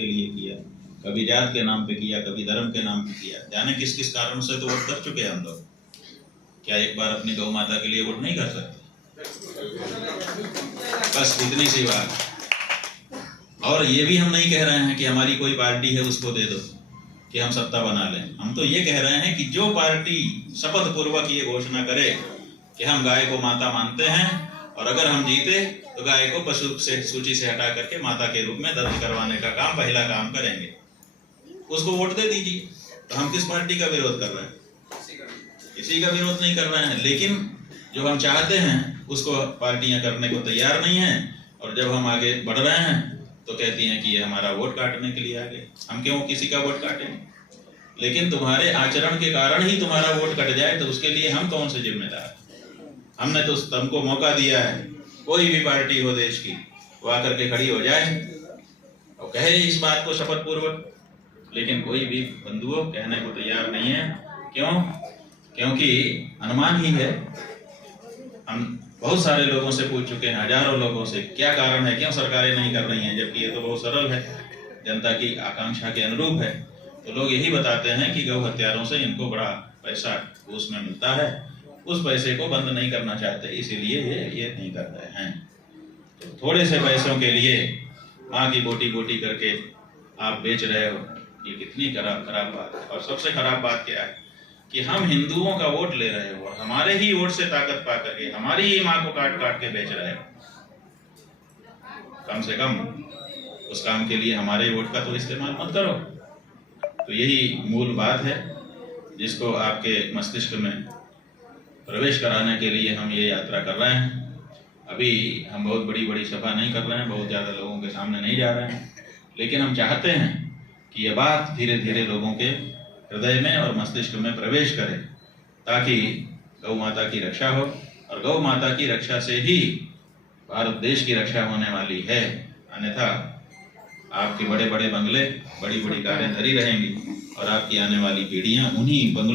के लिए किया, कभी जात के नाम पे किया, कभी धर्म के नाम पे किया, जाने किस किस कारणों से तो वोट कर चुके हैं हम लोग। क्या एक बार अपनी गौ माता के लिए वोट नहीं कर सकते? बस इतनी सी बात। और ये भी हम नहीं कह रहे हैं कि हमारी कोई पार्टी है उसको दे दो कि हम सत्ता बना लें। हम तो ये कह रहे हैं कि जो पार्टी शपथ पूर्वक ये घोषणा करे कि हम गाय को माता मानते हैं और अगर हम जीते तो गाय को पशु से सूची से हटा करके माता के रूप में दर्ज करवाने का काम पहला काम करेंगे, उसको वोट दे दीजिए। तो हम किस पार्टी का विरोध कर रहे हैं? किसी का विरोध नहीं कर रहे हैं, लेकिन जो हम चाहते हैं उसको पार्टियां करने को तैयार नहीं है। और जब हम आगे बढ़ रहे हैं तो कहती हैं कि ये हमारा वोट काटने के लिए आ गए। हम क्यों किसी का वोट काटें? लेकिन तुम्हारे आचरण के कारण ही तुम्हारा वोट कट जाए तो उसके लिए हम कौन से जिम्मेदार? हमने तो तुमको मौका दिया है, कोई भी पार्टी हो देश की वो आकर के खड़ी हो जाए और कहे इस बात को शपथ पूर्वक, लेकिन कोई भी बंधुओं कहने को तैयार नहीं है। क्यों? क्योंकि अनुमान ही है। हम बहुत सारे लोगों से पूछ चुके हैं, हजारों लोगों से, क्या कारण है, क्यों सरकारें नहीं कर रही हैं, जबकि ये तो बहुत सरल है, जनता की आकांक्षा के अनुरूप है। तो लोग यही बताते हैं कि गौ हत्यारों से इनको बड़ा पैसा घूस में मिलता है, उस पैसे को बंद नहीं करना चाहते, इसीलिए ये नहीं कर रहे हैं। तो थोड़े से पैसों के लिए माँ की बोटी बोटी करके आप बेच रहे हो, ये कितनी खराब बात है। और सबसे खराब बात क्या है कि हम हिंदुओं का वोट ले रहे हो और हमारे ही वोट से ताकत पा करके हमारी ही माँ को काट काट के बेच रहे हो। कम से कम उस काम के लिए हमारे वोट का तो इस्तेमाल मत करो। तो यही मूल बात है जिसको आपके मस्तिष्क में प्रवेश कराने के लिए हम ये यात्रा कर रहे हैं। अभी हम बहुत बड़ी बड़ी सभा नहीं कर रहे हैं, बहुत ज़्यादा लोगों के सामने नहीं जा रहे हैं, लेकिन हम चाहते हैं कि ये बात धीरे धीरे लोगों के हृदय में और मस्तिष्क में प्रवेश करे, ताकि गौ माता की रक्षा हो। और गौ माता की रक्षा से ही भारत देश की रक्षा होने वाली है। अन्यथा आपके बड़े बड़े बंगले, बड़ी बड़ी कारें धरी रहेंगी और आपकी आने वाली पीढ़ियां उन्हीं बंगलों